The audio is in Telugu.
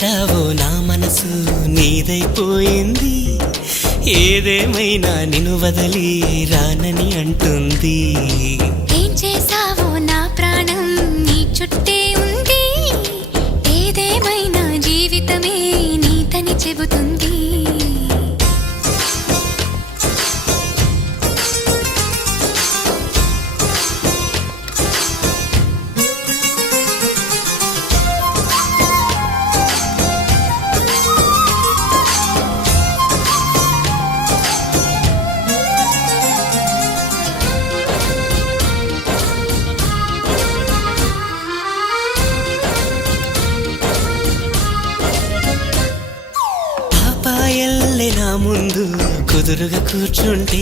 చేసావో నా మనసు నీదైపోయింది, ఏదేమైనా నిన్ను వదిలి రానని అంటుంది. ఏం చేసావో నా ప్రాణం నీ చుట్టే ఉంది, ఏదేమైనా జీవితమే నీతని చెబుతుంది. పాపాయల్లే నా ముందు కుదురుగా కూర్చుంటే